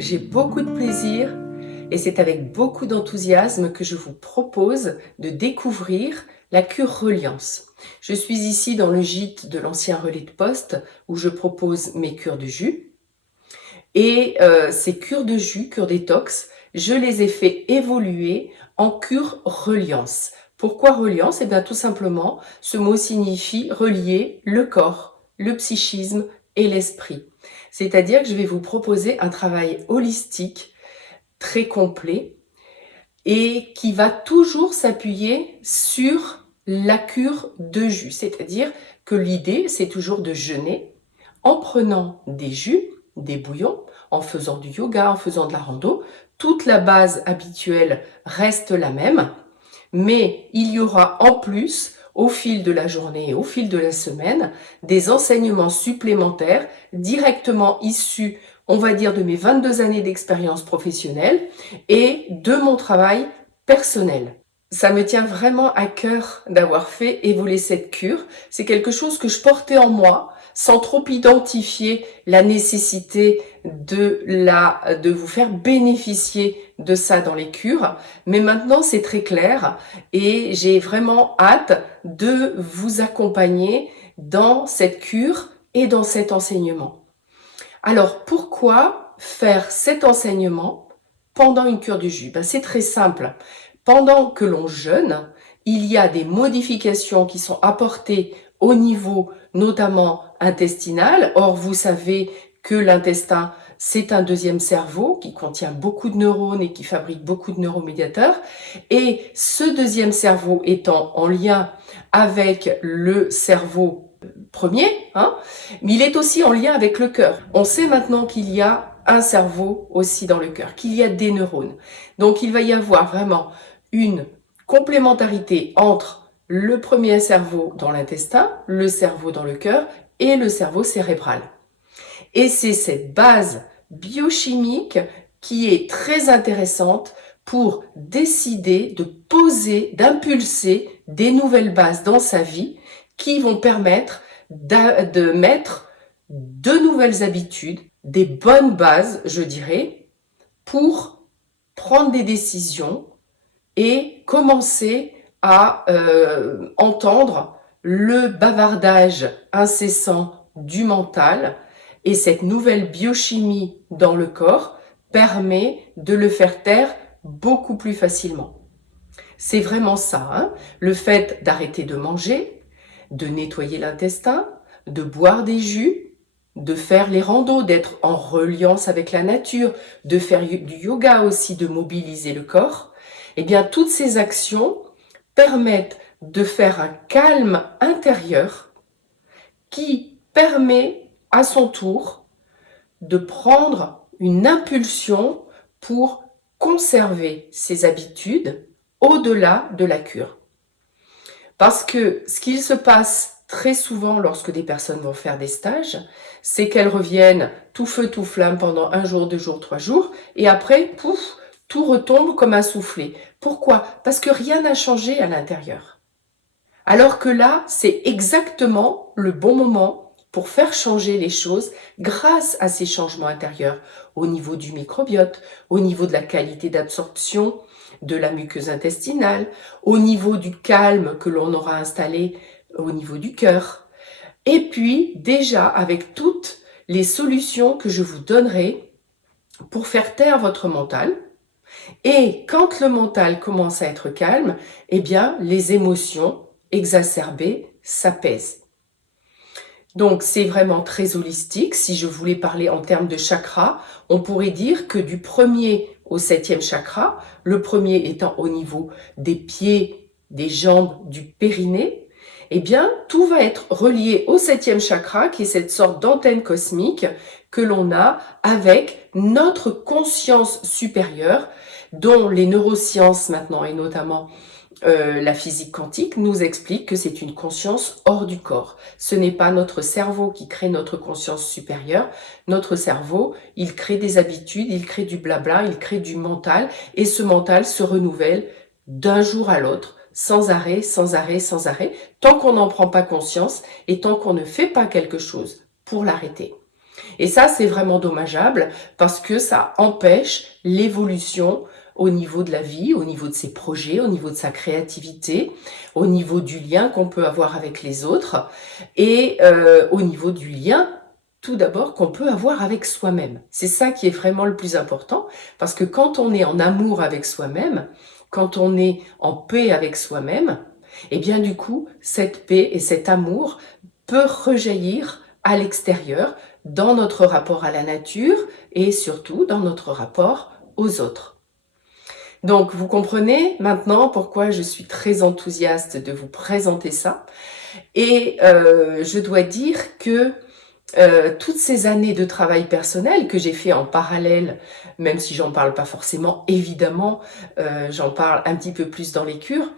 J'ai beaucoup de plaisir et c'est avec beaucoup d'enthousiasme que je vous propose de découvrir la cure Reliance. Je suis ici dans le gîte de l'ancien relais de poste où je propose mes cures de jus. Et ces cures de jus, cures détox, je les ai fait évoluer en cure Reliance. Pourquoi Reliance? Eh bien tout simplement, ce mot signifie relier le corps, le psychisme et l'esprit. C'est-à-dire que je vais vous proposer un travail holistique, très complet, et qui va toujours s'appuyer sur la cure de jus. C'est-à-dire que l'idée, c'est toujours de jeûner en prenant des jus, des bouillons, en faisant du yoga, en faisant de la rando. Toute la base habituelle reste la même, mais il y aura en plus, au fil de la journée et au fil de la semaine, des enseignements supplémentaires directement issus, on va dire, de mes 22 années d'expérience professionnelle et de mon travail personnel. Ça me tient vraiment à cœur d'avoir fait évoluer cette cure. C'est quelque chose que je portais en moi, sans trop identifier la nécessité de vous faire bénéficier de ça dans les cures. Mais maintenant, c'est très clair et j'ai vraiment hâte de vous accompagner dans cette cure et dans cet enseignement. Alors, pourquoi faire cet enseignement pendant une cure du jus? C'est très simple. Pendant que l'on jeûne, il y a des modifications qui sont apportées au niveau notamment intestinal. Or, vous savez que l'intestin, c'est un deuxième cerveau qui contient beaucoup de neurones et qui fabrique beaucoup de neuromédiateurs. Et ce deuxième cerveau étant en lien avec le cerveau premier, mais il est aussi en lien avec le cœur. On sait maintenant qu'il y a un cerveau aussi dans le cœur, qu'il y a des neurones. Donc, il va y avoir vraiment une complémentarité entre le premier cerveau dans l'intestin, le cerveau dans le cœur et le cerveau cérébral. Et c'est cette base biochimique qui est très intéressante pour décider de poser, d'impulser des nouvelles bases dans sa vie qui vont permettre de mettre de nouvelles habitudes, des bonnes bases, je dirais, pour prendre des décisions et commencer à entendre le bavardage incessant du mental. Et cette nouvelle biochimie dans le corps permet de le faire taire beaucoup plus facilement. C'est vraiment ça, le fait d'arrêter de manger, de nettoyer l'intestin, de boire des jus, de faire les randos, d'être en reliance avec la nature, de faire du yoga aussi, de mobiliser le corps. Eh bien, toutes ces actions permettent de faire un calme intérieur qui permet à son tour de prendre une impulsion pour conserver ses habitudes au-delà de la cure. Parce que ce qu'il se passe très souvent lorsque des personnes vont faire des stages, c'est qu'elles reviennent tout feu, tout flamme pendant 1 jour, 2 jours, 3 jours, et après, pouf, tout retombe comme un soufflé. Pourquoi? Parce que rien n'a changé à l'intérieur. Alors que là, c'est exactement le bon moment pour faire changer les choses grâce à ces changements intérieurs au niveau du microbiote, au niveau de la qualité d'absorption de la muqueuse intestinale, au niveau du calme que l'on aura installé au niveau du cœur. Et puis, déjà, avec toutes les solutions que je vous donnerai pour faire taire votre mental. Et quand le mental commence à être calme, eh bien, les émotions exacerbées s'apaisent. Donc, c'est vraiment très holistique. Si je voulais parler en termes de chakras, on pourrait dire que du 1er au 7e chakra, le premier étant au niveau des pieds, des jambes, du périnée, eh bien, tout va être relié au 7e chakra, qui est cette sorte d'antenne cosmique que l'on a avec notre conscience supérieure, dont les neurosciences maintenant, et notamment la physique quantique, nous explique que c'est une conscience hors du corps. Ce n'est pas notre cerveau qui crée notre conscience supérieure. Notre cerveau, il crée des habitudes, il crée du blabla, il crée du mental, et ce mental se renouvelle d'un jour à l'autre, sans arrêt, sans arrêt, sans arrêt, tant qu'on n'en prend pas conscience et tant qu'on ne fait pas quelque chose pour l'arrêter. Et ça, c'est vraiment dommageable parce que ça empêche l'évolution au niveau de la vie, au niveau de ses projets, au niveau de sa créativité, au niveau du lien qu'on peut avoir avec les autres et au niveau du lien tout d'abord qu'on peut avoir avec soi-même. C'est ça qui est vraiment le plus important parce que quand on est en amour avec soi-même, quand on est en paix avec soi-même, et bien du coup, cette paix et cet amour peut rejaillir à l'extérieur dans notre rapport à la nature et surtout dans notre rapport aux autres. Donc, vous comprenez maintenant pourquoi je suis très enthousiaste de vous présenter ça. Et je dois dire que toutes ces années de travail personnel que j'ai fait en parallèle, même si j'en parle pas forcément, évidemment, j'en parle un petit peu plus dans les cures,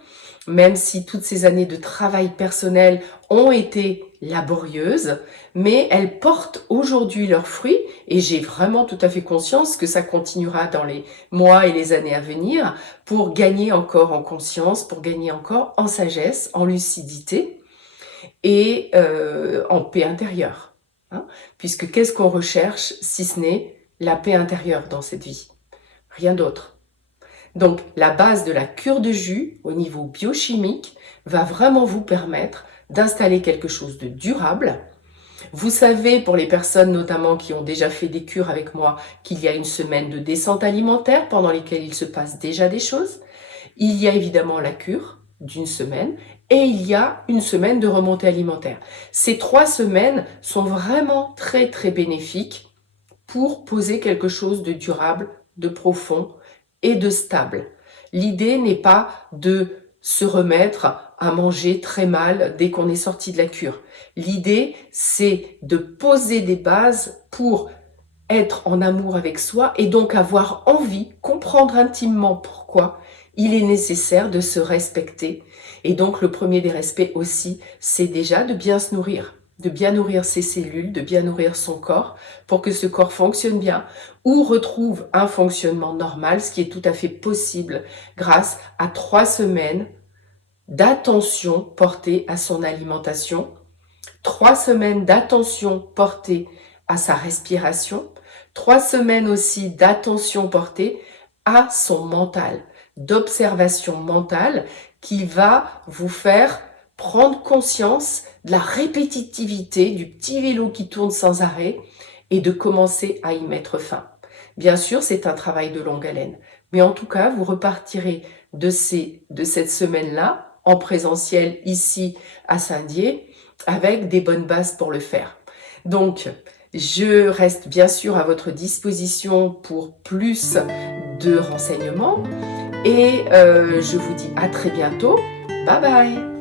même si toutes ces années de travail personnel ont été laborieuses, mais elles portent aujourd'hui leurs fruits et j'ai vraiment tout à fait conscience que ça continuera dans les mois et les années à venir pour gagner encore en conscience, pour gagner encore en sagesse, en lucidité et en paix intérieure. Hein, puisque qu'est-ce qu'on recherche si ce n'est la paix intérieure dans cette vie? Rien d'autre. Donc, la base de la cure de jus au niveau biochimique va vraiment vous permettre d'installer quelque chose de durable. Vous savez, pour les personnes notamment qui ont déjà fait des cures avec moi, qu'il y a une semaine de descente alimentaire pendant lesquelles il se passe déjà des choses. Il y a évidemment la cure d'une semaine et il y a une semaine de remontée alimentaire. Ces 3 semaines sont vraiment très très bénéfiques pour poser quelque chose de durable, de profond et de stable. L'idée n'est pas de se remettre à manger très mal dès qu'on est sorti de la cure. L'idée, c'est de poser des bases pour être en amour avec soi et donc avoir envie, comprendre intimement pourquoi il est nécessaire de se respecter. Et donc le premier des respects aussi, c'est déjà de bien se nourrir, de bien nourrir ses cellules, de bien nourrir son corps pour que ce corps fonctionne bien ou retrouve un fonctionnement normal, ce qui est tout à fait possible grâce à 3 semaines d'attention portée à son alimentation, 3 semaines d'attention portée à sa respiration, 3 semaines aussi d'attention portée à son mental, d'observation mentale qui va vous faire prendre conscience de la répétitivité du petit vélo qui tourne sans arrêt et de commencer à y mettre fin. Bien sûr, c'est un travail de longue haleine, mais en tout cas, vous repartirez de cette semaine-là en présentiel ici à Saint-Dié avec des bonnes bases pour le faire. Donc, je reste bien sûr à votre disposition pour plus de renseignements et je vous dis à très bientôt. Bye bye!